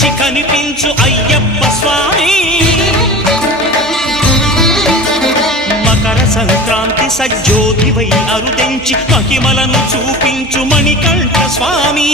మించి కనిపించు అయ్యప్ప స్వామి మకర సంక్రాంతి సజ్జోతివై అరుదెంచి మహిమలను చూపించు మణికంఠ స్వామి